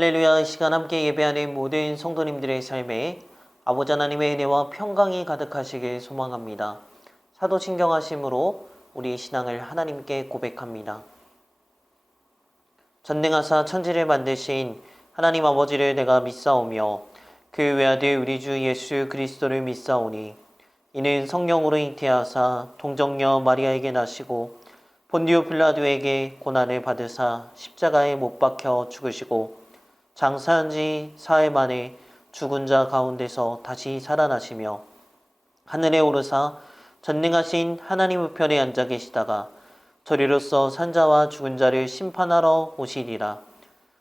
할렐루야. 이 시간 함께 예배하는 모든 성도님들의 삶에 아버지 하나님의 은혜와 평강이 가득하시길 소망합니다. 사도신경하심으로 우리 신앙을 하나님께 고백합니다. 전능하사 천지를 만드신 하나님 아버지를 내가 믿사오며 그 외아들 우리 주 예수 그리스도를 믿사오니 이는 성령으로 잉태하사 동정녀 마리아에게 나시고 본디오 빌라도에게 고난을 받으사 십자가에 못 박혀 죽으시고 장사한 지 사흘 만에 죽은 자 가운데서 다시 살아나시며 하늘에 오르사 전능하신 하나님 우편에 앉아 계시다가 저리로서 산자와 죽은 자를 심판하러 오시리라.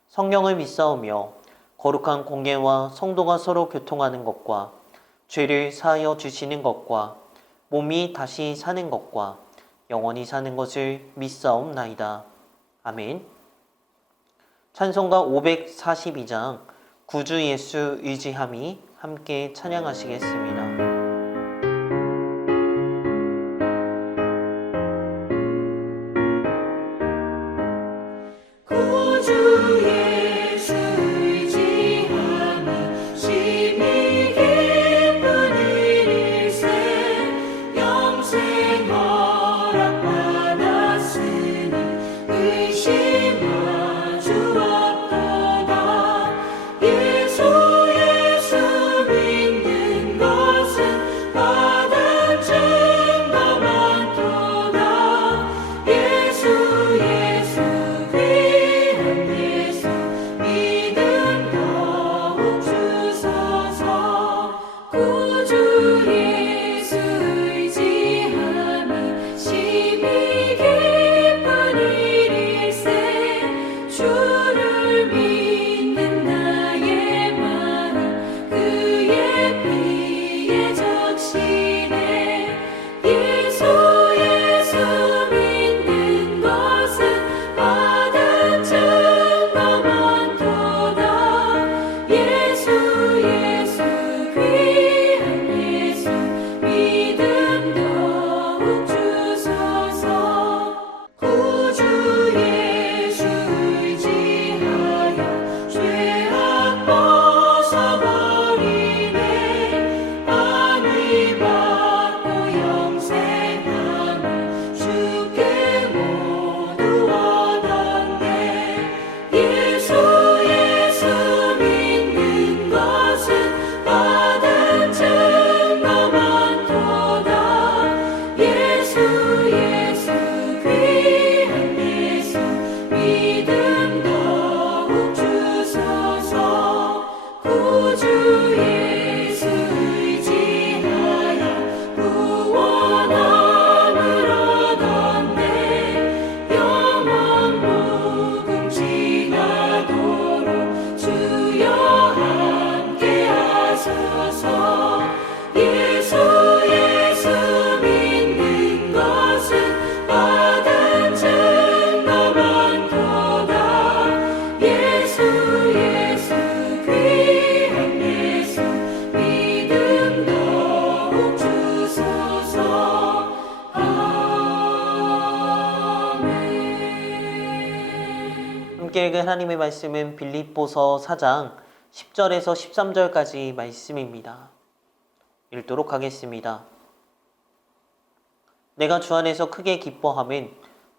성령을 믿사오며 거룩한 공예와 성도가 서로 교통하는 것과 죄를 사하여 주시는 것과 몸이 다시 사는 것과 영원히 사는 것을 믿사옵나이다. 아멘. 찬송가 542장 구주 예수 의지함이 함께 찬양하시겠습니다. 함께 읽은 하나님의 말씀은 빌립보서 4장 10절에서 13절까지 말씀입니다. 읽도록 하겠습니다. 내가 주 안에서 크게 기뻐함은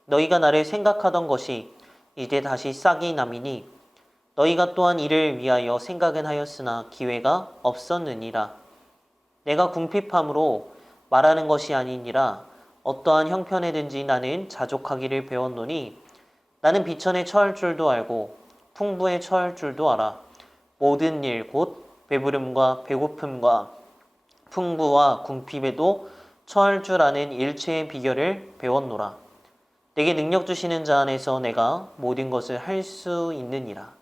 너희가 나를 생각하던 것이 이제 다시 싹이 남이니 너희가 또한 이를 위하여 생각은 하였으나 기회가 없었느니라. 내가 궁핍함으로 말하는 것이 아니니라. 어떠한 형편에든지 나는 자족하기를 배웠노니 나는 비천에 처할 줄도 알고 풍부에 처할 줄도 알아. 모든 일 곧 배부름과 배고픔과 풍부와 궁핍에도 처할 줄 아는 일체의 비결을 배웠노라. 내게 능력 주시는 자 안에서 내가 모든 것을 할 수 있느니라.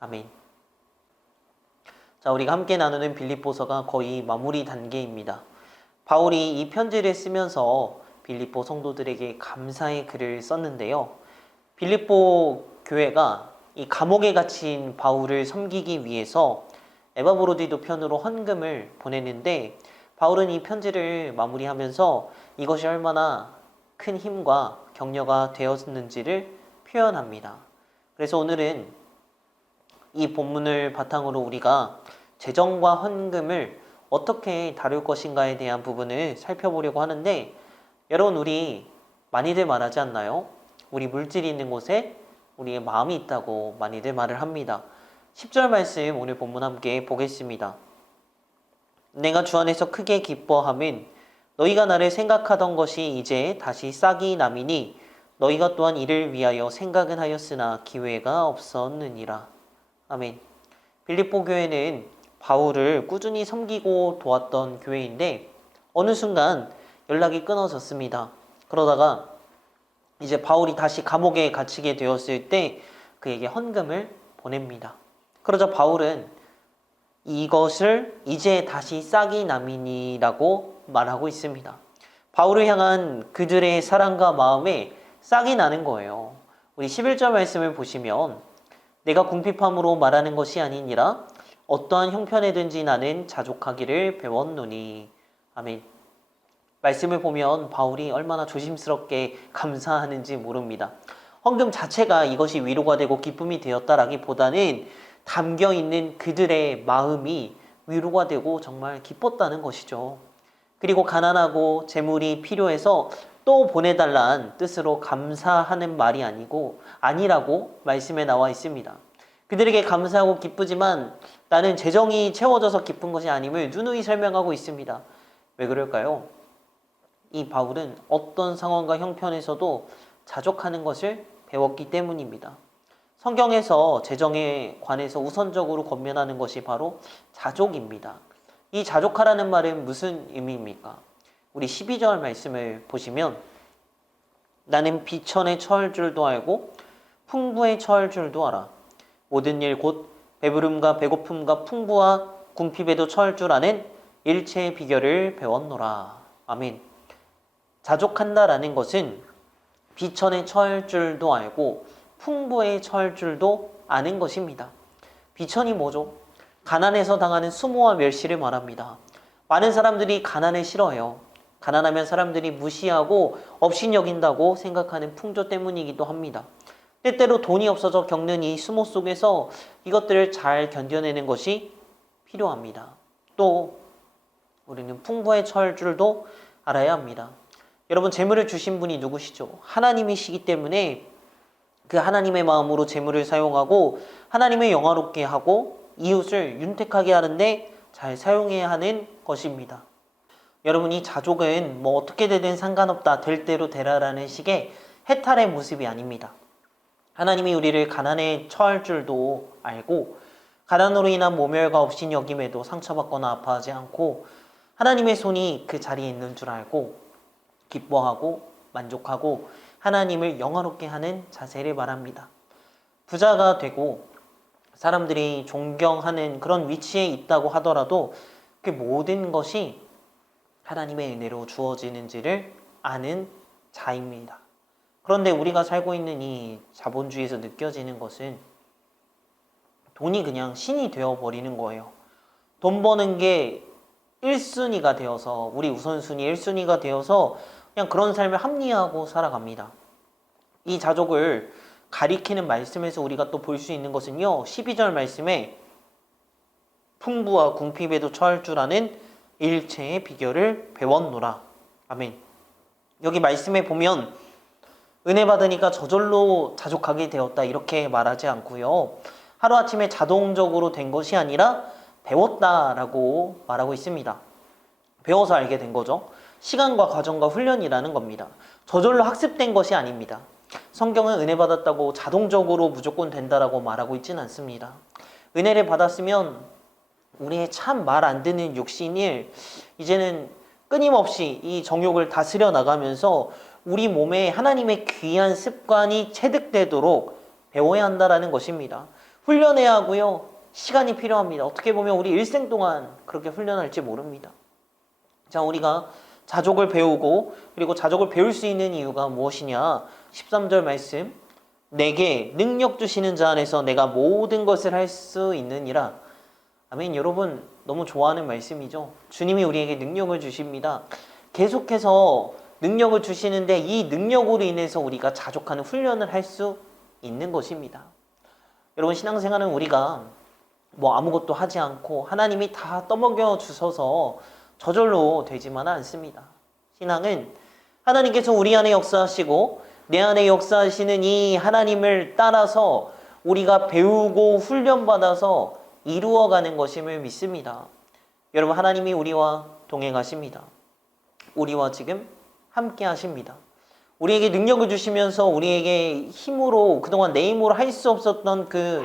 아멘. 자, 우리가 함께 나누는 빌립보서가 거의 마무리 단계입니다. 바울이 이 편지를 쓰면서 빌립보 성도들에게 감사의 글을 썼는데요. 빌립보 교회가 이 감옥에 갇힌 바울을 섬기기 위해서 에바브로디도 편으로 헌금을 보냈는데 바울은 이 편지를 마무리하면서 이것이 얼마나 큰 힘과 격려가 되었는지를 표현합니다. 그래서 오늘은 이 본문을 바탕으로 우리가 재정과 헌금을 어떻게 다룰 것인가에 대한 부분을 살펴보려고 하는데, 여러분, 우리 많이들 말하지 않나요? 우리 물질이 있는 곳에 우리의 마음이 있다고 많이들 말을 합니다. 10절 말씀 오늘 본문 함께 보겠습니다. 내가 주 안에서 크게 기뻐함은 너희가 나를 생각하던 것이 이제 다시 싹이 남이니 너희가 또한 이를 위하여 생각은 하였으나 기회가 없었느니라. 아멘. 빌립보 교회는 바울을 꾸준히 섬기고 도왔던 교회인데 어느 순간 연락이 끊어졌습니다. 그러다가 이제 바울이 다시 감옥에 갇히게 되었을 때 그에게 헌금을 보냅니다. 그러자 바울은 이것을 이제 다시 싹이 남이니라고 말하고 있습니다. 바울을 향한 그들의 사랑과 마음에 싹이 나는 거예요. 우리 11절 말씀을 보시면 내가 궁핍함으로 말하는 것이 아니니라 어떠한 형편에든지 나는 자족하기를 배웠노니. 아멘. 말씀을 보면 바울이 얼마나 조심스럽게 감사하는지 모릅니다. 헌금 자체가 이것이 위로가 되고 기쁨이 되었다라기보다는 담겨있는 그들의 마음이 위로가 되고 정말 기뻤다는 것이죠. 그리고 가난하고 재물이 필요해서 또 보내달라는 뜻으로 감사하는 말이 아니라고 말씀에 나와 있습니다. 그들에게 감사하고 기쁘지만 나는 재정이 채워져서 기쁜 것이 아님을 누누이 설명하고 있습니다. 왜 그럴까요? 이 바울은 어떤 상황과 형편에서도 자족하는 것을 배웠기 때문입니다. 성경에서 재정에 관해서 우선적으로 권면하는 것이 바로 자족입니다. 이 자족하라는 말은 무슨 의미입니까? 우리 12절 말씀을 보시면 나는 비천에 처할 줄도 알고 풍부에 처할 줄도 알아. 모든 일 곧 배부름과 배고픔과 풍부와 궁핍에도 처할 줄 아는 일체의 비결을 배웠노라. 아멘. 자족한다라는 것은 비천에 처할 줄도 알고 풍부에 처할 줄도 아는 것입니다. 비천이 뭐죠? 가난해서 당하는 수모와 멸시를 말합니다. 많은 사람들이 가난을 싫어해요. 가난하면 사람들이 무시하고 업신여긴다고 생각하는 풍조 때문이기도 합니다. 때때로 돈이 없어져 겪는 이 수모 속에서 이것들을 잘 견뎌내는 것이 필요합니다. 또 우리는 풍부에 처할 줄도 알아야 합니다. 여러분, 재물을 주신 분이 누구시죠? 하나님이시기 때문에 그 하나님의 마음으로 재물을 사용하고 하나님을 영화롭게 하고 이웃을 윤택하게 하는데 잘 사용해야 하는 것입니다. 여러분, 이 자족은 뭐 어떻게 되든 상관없다, 될 대로 되라라는 식의 해탈의 모습이 아닙니다. 하나님이 우리를 가난에 처할 줄도 알고 가난으로 인한 모멸과 업신여김에도 상처받거나 아파하지 않고 하나님의 손이 그 자리에 있는 줄 알고 기뻐하고 만족하고 하나님을 영화롭게 하는 자세를 말합니다. 부자가 되고 사람들이 존경하는 그런 위치에 있다고 하더라도 그 모든 것이 하나님의 은혜로 주어지는지를 아는 자입니다. 그런데 우리가 살고 있는 이 자본주의에서 느껴지는 것은 돈이 그냥 신이 되어버리는 거예요. 돈 버는 게 1순위가 되어서, 우리 우선순위 1순위가 되어서 그냥 그런 삶을 합리화하고 살아갑니다. 이 자족을 가리키는 말씀에서 우리가 또 볼 수 있는 것은요, 12절 말씀에 풍부와 궁핍에도 처할 줄 아는 일체의 비결을 배웠노라. 아멘. 여기 말씀에 보면 은혜 받으니까 저절로 자족하게 되었다 이렇게 말하지 않고요, 하루아침에 자동적으로 된 것이 아니라 배웠다라고 말하고 있습니다. 배워서 알게 된 거죠. 시간과 과정과 훈련이라는 겁니다. 저절로 학습된 것이 아닙니다. 성경은 은혜 받았다고 자동적으로 무조건 된다라고 말하고 있지는 않습니다. 은혜를 받았으면 우리의 참 말 안 듣는 육신이 이제는 끊임없이 이 정욕을 다스려 나가면서 우리 몸에 하나님의 귀한 습관이 체득되도록 배워야 한다라는 것입니다. 훈련해야 하고요, 시간이 필요합니다. 어떻게 보면 우리 일생 동안 그렇게 훈련할지 모릅니다. 자, 우리가 자족을 배우고 그리고 자족을 배울 수 있는 이유가 무엇이냐? 13절 말씀, 내게 능력 주시는 자 안에서 내가 모든 것을 할 수 있느니라. 아멘. 여러분, 너무 좋아하는 말씀이죠. 주님이 우리에게 능력을 주십니다. 계속해서 능력을 주시는데 이 능력으로 인해서 우리가 자족하는 훈련을 할 수 있는 것입니다. 여러분, 신앙생활은 우리가 뭐 아무것도 하지 않고 하나님이 다 떠먹여 주셔서 저절로 되지만은 않습니다. 신앙은 하나님께서 우리 안에 역사하시고 내 안에 역사하시는 이 하나님을 따라서 우리가 배우고 훈련받아서 이루어가는 것임을 믿습니다. 여러분, 하나님이 우리와 동행하십니다. 우리와 지금 함께 하십니다. 우리에게 능력을 주시면서 우리에게 힘으로, 그동안 내 힘으로 할 수 없었던 그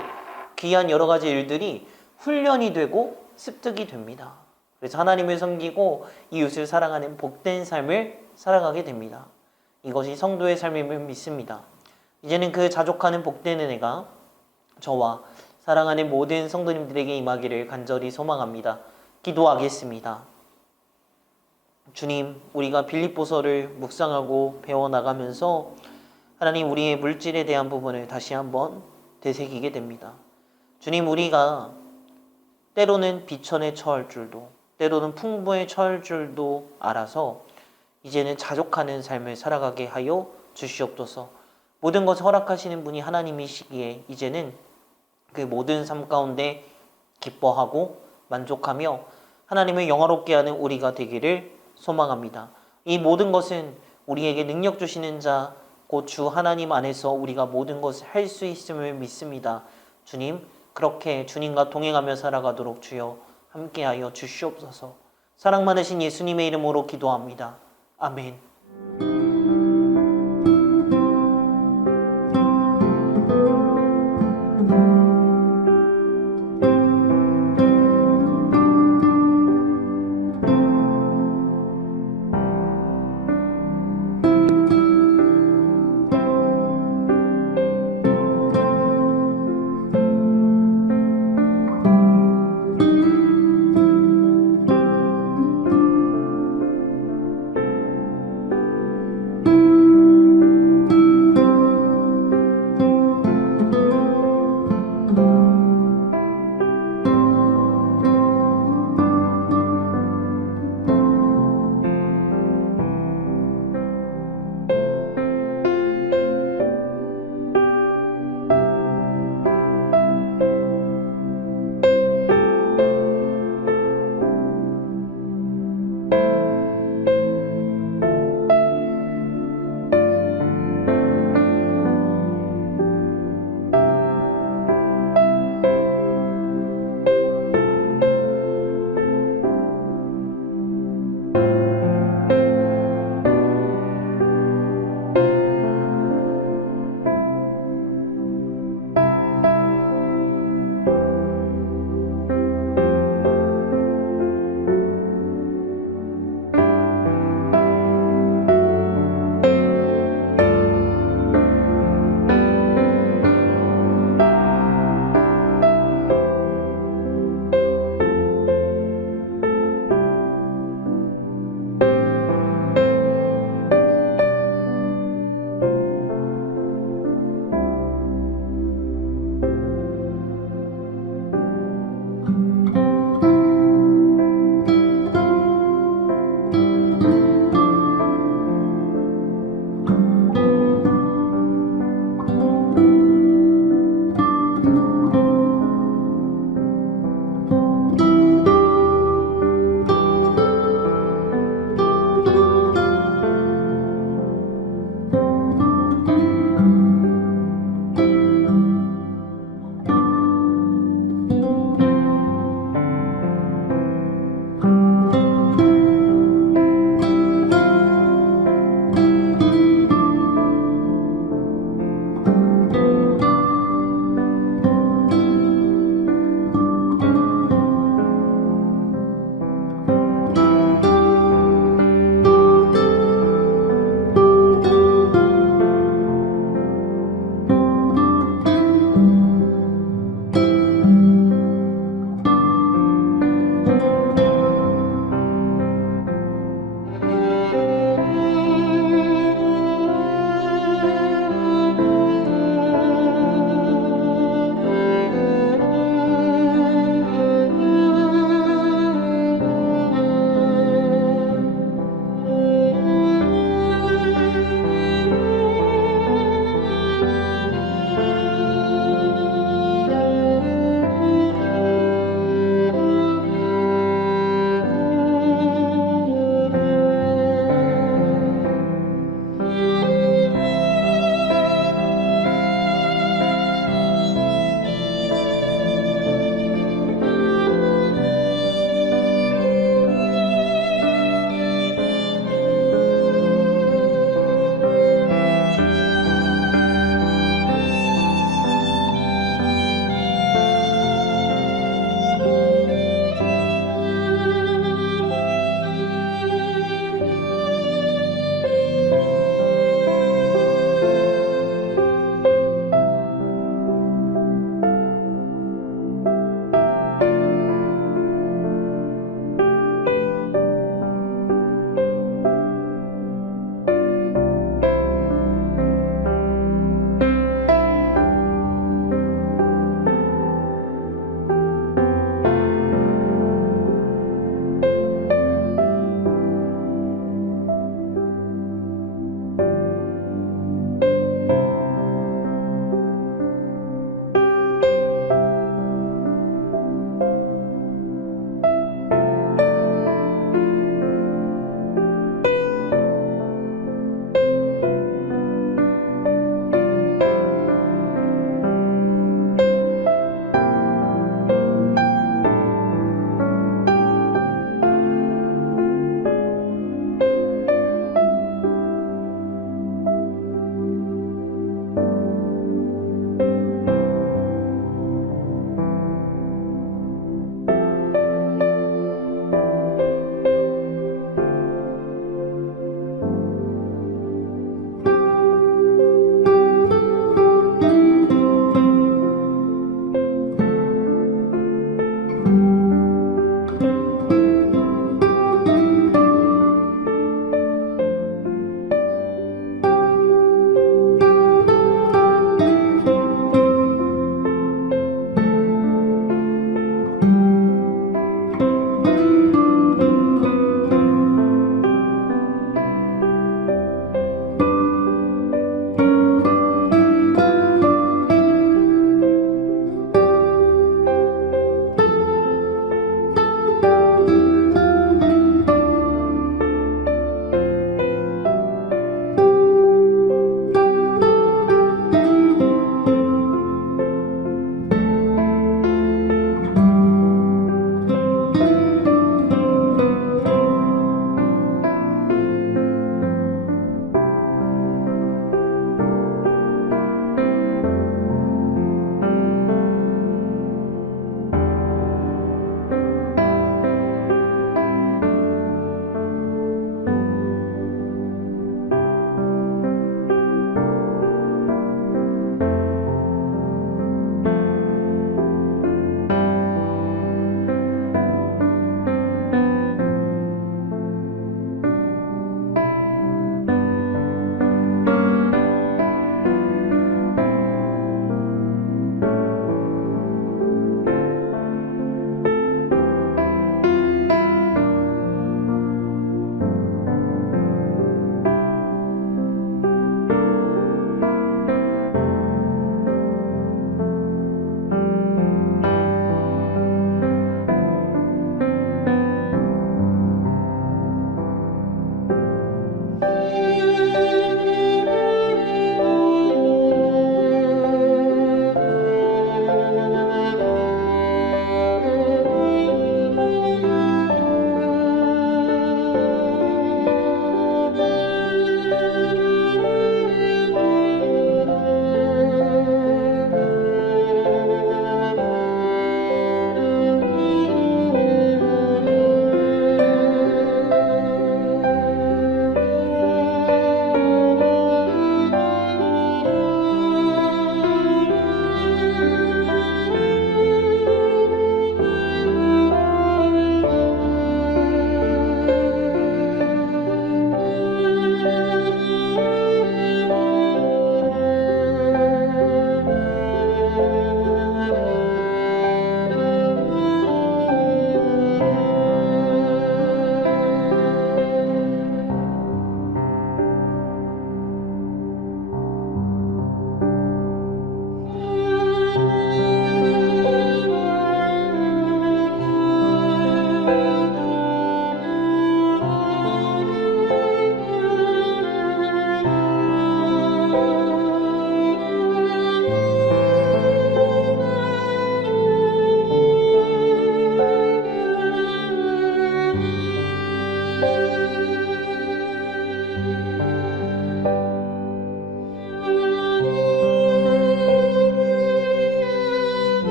귀한 여러 가지 일들이 훈련이 되고 습득이 됩니다. 그래서 하나님을 섬기고 이웃을 사랑하는 복된 삶을 살아가게 됩니다. 이것이 성도의 삶임을 믿습니다. 이제는 그 자족하는 복된 은혜가 저와 사랑하는 모든 성도님들에게 임하기를 간절히 소망합니다. 기도하겠습니다. 주님, 우리가 빌립보서를 묵상하고 배워나가면서 하나님, 우리의 물질에 대한 부분을 다시 한번 되새기게 됩니다. 주님, 우리가 때로는 비천에 처할 줄도, 때로는 풍부에 처할 줄도 알아서 이제는 자족하는 삶을 살아가게 하여 주시옵소서. 모든 것을 허락하시는 분이 하나님이시기에 이제는 그 모든 삶 가운데 기뻐하고 만족하며 하나님을 영화롭게 하는 우리가 되기를 소망합니다. 이 모든 것은 우리에게 능력 주시는 자, 곧 주 하나님 안에서 우리가 모든 것을 할 수 있음을 믿습니다. 주님, 그렇게 주님과 동행하며 살아가도록 주여 함께하여 주시옵소서. 사랑 많으신 예수님의 이름으로 기도합니다. 아멘.